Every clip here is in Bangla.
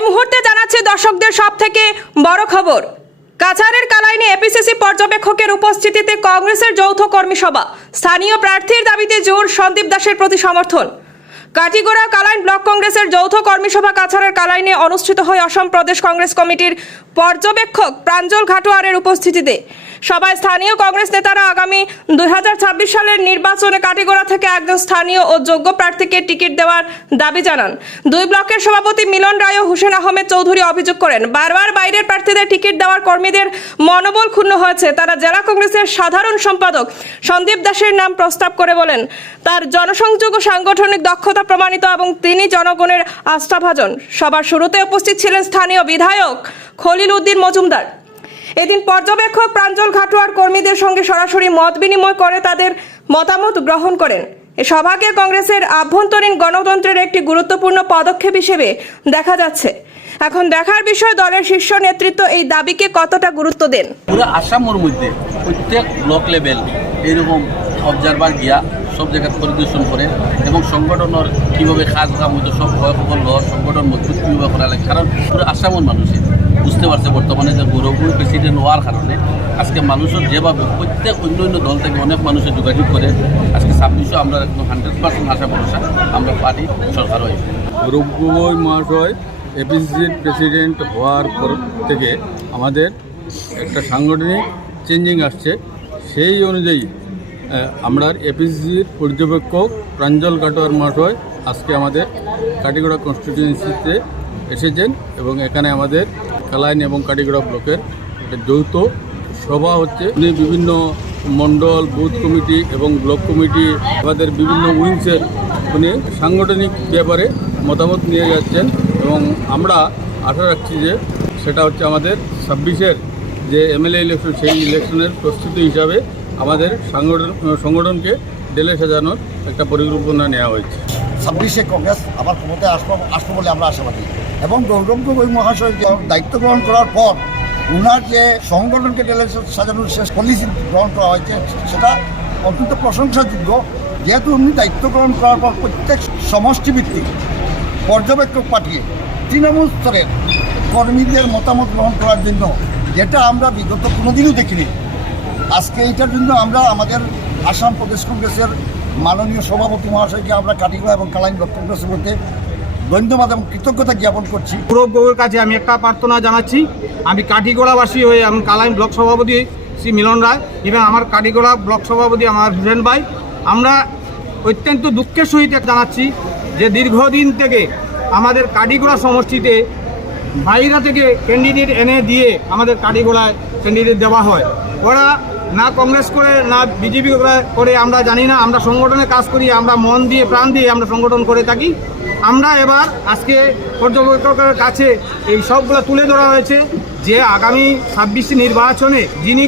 এই মুহূর্তে জানাচ্ছি দর্শকদের সবথেকে বড় খবর। কাছাড়ের কালাইনে এপিসিসি পর্যবেক্ষকের উপস্থিতিতে কংগ্রেসের যৌথ কর্মী সভা। স্থানীয় প্রার্থীর দাবিতে জোর সন্দীপ দাসের প্রতি সমর্থন। কাটিগড়া কালাইন ব্লক কংগ্রেসের যৌথ কর্মী সভা কাছাড়ের কালাইনে অনুষ্ঠিত হয় অসম প্রদেশ কংগ্রেস কমিটির পর্যবেক্ষক প্রাঞ্জল ঘাটোয়ারের উপস্থিতিতে। সভায় স্থানীয় কংগ্রেস নেতারা আগামী 2026 সালের নির্বাচনে কাটিগড়া থেকে একজন স্থানীয় ও যোগ্য প্রার্থীকে টিকিট দেওয়ার দাবি জানান। দুই ব্লকের সভাপতি মিলন রায় ও হুসেন আহমেদ চৌধুরী অভিযোগ করেন, বারবার বাইরের প্রার্থীদের টিকিট দেওয়ার কর্মীদের মনোবল ক্ষুণ্ণ হয়েছে। তারা জেলা কংগ্রেসের সাধারণ সম্পাদক সন্দীপ দাসের নাম প্রস্তাব করে বলেন, তার জনসংযোগ ও সাংগঠনিক দক্ষতা প্রমাণিত এবং তিনি জনগণের আস্থাভাজন। সবার শুরুতে উপস্থিত ছিলেন স্থানীয় বিধায়ক খলিল উদ্দিন মজুমদার। এদিন পর্যবেক্ষক প্রাঞ্জল ঘাটোয়ার কর্মীদের সঙ্গে সরাসরি মত বিনিময় করে তাদের মতামত গ্রহণ করেন। এ সভাকে কংগ্রেসের আভ্যন্তরীণ গণতন্ত্রের একটি গুরুত্বপূর্ণ পদক্ষেপ হিসেবে দেখা যাচ্ছে। এখন দেখার বিষয় দলের শীর্ষ নেতৃত্ব এই দাবিকে কতটা গুরুত্ব দেন। পুরো আসামের মধ্যে প্রত্যেক ব্লক লেভেল এরকম অবজারভার গিয়া সব জায়গায় পরিদর্শন করে এবং সংগঠনের কীভাবে কাজ কাম হতো সব সকল সংগঠন মজবুত কীভাবে করা লাগে। কারণ পুরো আসামের মানুষে বুঝতে পারছে বর্তমানে যে গৌরবপুর প্রেসিডেন্ট হওয়ার কারণে আজকে মানুষের যেভাবে প্রত্যেক অন্য অন্য দল থেকে অনেক মানুষের যোগাযোগ করে আজকে 26 আমরা একদম 100% আশা ভরসা আমরা পার্টি সরকার হই। গৌরব মহাশয় এপিসিসির প্রেসিডেন্ট হওয়ার পর থেকে আমাদের একটা সাংগঠনিক চেঞ্জিং আসছে। সেই অনুযায়ী আমরা এপিসিসির পর্যবেক্ষক প্রাঞ্জল ঘাটোয়ার মহাশয় আজকে আমাদের কাটিগড়া কনস্টিটিউয়েন্সিতে এসেছেন এবং এখানে আমাদের কালাইন এবং কাটিগড়া ব্লকের যৌথ সভা হচ্ছে। উনি বিভিন্ন মণ্ডল, বুথ কমিটি এবং ব্লক কমিটি আমাদের বিভিন্ন উইংসের উনি সাংগঠনিক ব্যাপারে মতামত নিয়ে যাচ্ছেন এবং আমরা আশা রাখছি যে সেটা হচ্ছে আমাদের 26-এর যে এমএলএ ইলেকশন, সেই ইলেকশনের প্রস্তুতি হিসাবে আমাদের সংগঠনকে ঢেলে সাজানোর একটা পরিকল্পনা নেওয়া হয়েছে। 26-এ কংগ্রেস আবার ক্ষমতায় আসবো বলে আমরা আশাবাদী এবং গৌরব গগৈ মহাশয় দায়িত্ব গ্রহণ করার পর ওনার যে সংগঠনকে ঢেলে সাজানোর শেষ পলিসি গ্রহণ করা হয়েছে সেটা অত্যন্ত প্রশংসাযোগ্য। যেহেতু উনি দায়িত্ব গ্রহণ করার পর প্রত্যেক সমষ্টিভিত্তিক পর্যবেক্ষক পাঠিয়ে তৃণমূল স্তরের কর্মীদের মতামত গ্রহণ করার জন্য, যেটা আমরা বিগত কোনোদিনও দেখিনি। আজকে এইটার জন্য আমরা আমাদের আসাম প্রদেশ কংগ্রেসের মাননীয় সভাপতি মহাশয়কে আমরা কাটিগড়া এবং কালাইন ব্লক কংগ্রেসের মধ্যে ধন্যবাদ এবং কৃতজ্ঞতা জ্ঞাপন করছি। গৌরব গগৈর কাছে আমি একটা প্রার্থনা জানাচ্ছি। আমি কাটিগড়াবাসী হয়ে আমি কালাইন ব্লক সভাপতি শ্রী মিলন রায় এবং আমার কাটিগড়া ব্লক সভাপতি আমার হুসেন ভাই, আমরা অত্যন্ত দুঃখের সহিত জানাচ্ছি যে দীর্ঘদিন থেকে আমাদের কাটিগড়া সমষ্টিতে বাইরে থেকে ক্যান্ডিডেট এনে দিয়ে আমাদের কাটিগড়ায় ক্যান্ডিডেট দেওয়া হয়। ওরা না কংগ্রেস করে না বিজেপি করে আমরা জানি না। আমরা সংগঠনে কাজ করি, আমরা মন দিয়ে প্রাণ দিয়ে আমরা সংগঠন করে থাকি। আমরা এবার আজকে পর্যবেক্ষকের কাছে এই সবগুলো তুলে ধরা হয়েছে যে আগামী 26 নির্বাচনে যিনি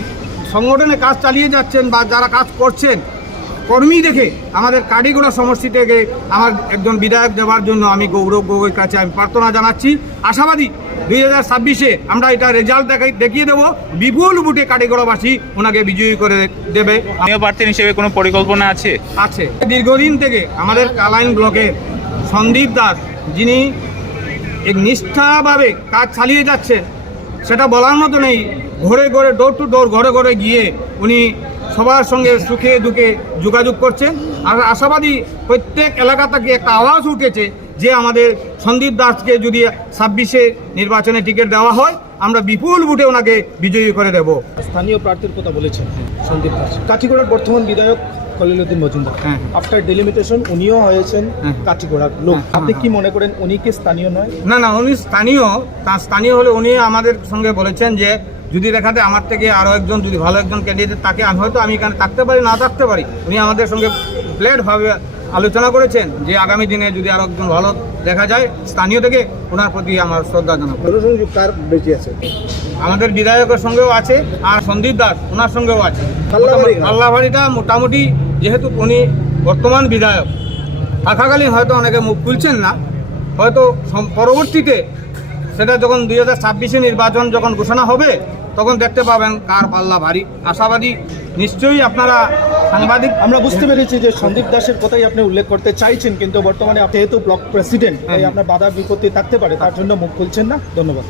সংগঠনে কাজ চালিয়ে যাচ্ছেন বা যারা কাজ করছেন কর্মী দেখে আমাদের কাটিগড়া সমষ্টি থেকে আমার একজন বিধায়ক দেওয়ার জন্য আমি গৌরব গগৈর কাছে আমি প্রার্থনা জানাচ্ছি। আশাবাদী 2026-এ আমরা এটা রেজাল্ট দেখিয়ে দেবো, বিপুল ভোটে কাটিগড়াবাসী ওনাকে বিজয়ী করে দেবে। স্থানীয় প্রার্থী হিসেবে কোনো পরিকল্পনা আছে? দীর্ঘদিন থেকে আমাদের কালাইন ব্লকে সন্দীপ দাস যিনি এক নিষ্ঠাভাবে কাজ চালিয়ে যাচ্ছেন সেটা বলার মতো নেই। ঘরে ঘরে ডোর টু ডোর ঘরে ঘরে গিয়ে উনি সবার সঙ্গে সুখে দুঃখে যোগাযোগ করছেন। আর আশাবাদী প্রত্যেক এলাকা থেকে একটা আওয়াজ উঠেছে যে আমাদের সন্দীপ দাসকে যদি 26-এ নির্বাচনে টিকিট দেওয়া হয় আমরা বিপুল ভোটে ওনাকে বিজয়ী করে দেব। স্থানীয় প্রার্থীর কথা বলেছেন সন্দীপ দাস, কাঠিগড়ার বর্তমান বিধায়ক খলিল উদ্দিন মজুমদার। আফটার ডেলিমিটেশন উনিও হয়েছেন কাঠিগড়ার লোক। আপনি কি মনে করেন উনি কি স্থানীয় নয়? না, উনি স্থানীয় হলে উনি আমাদের সঙ্গে বলেছেন যে যদি দেখাতে আমার থেকে আরও একজন যদি ভালো একজন ক্যান্ডিডেট তাকে হয়তো আমি এখানে থাকতে পারি না থাকতে পারি। উনি আমাদের সঙ্গে প্লেটভাবে আলোচনা করেছেন যে আগামী দিনে যদি আরও একজন ভালো দেখা যায় স্থানীয় থেকে ওনার প্রতি আমার শ্রদ্ধা জানাবো। জনসংযোগ কার বেশি আছে? আমাদের বিধায়কের সঙ্গেও আছে আর সন্দীপ দাস ওনার সঙ্গেও আছে। পাল্লাবাড়িটা মোটামুটি যেহেতু উনি বর্তমান বিধায়ক থাকাকালীন হয়তো অনেকে মুখ খুলছেন না, হয়তো পরবর্তীতে সেটা যখন 2026-এ নির্বাচন যখন ঘোষণা হবে তখন দেখতে পাবেন কার পাল্লা ভারী। আশাবাদী নিশ্চয়ই আপনারা সাংবাদিক আমরা বুঝতে পেরেছি যে সন্দীপ দাসের কথাই আপনি উল্লেখ করতে চাইছেন, কিন্তু বর্তমানে আপনি যেহেতু ব্লক প্রেসিডেন্ট তাই আপনার বাধা বিপত্তি থাকতে পারে, তার জন্য মুখ খুলছেন না। ধন্যবাদ।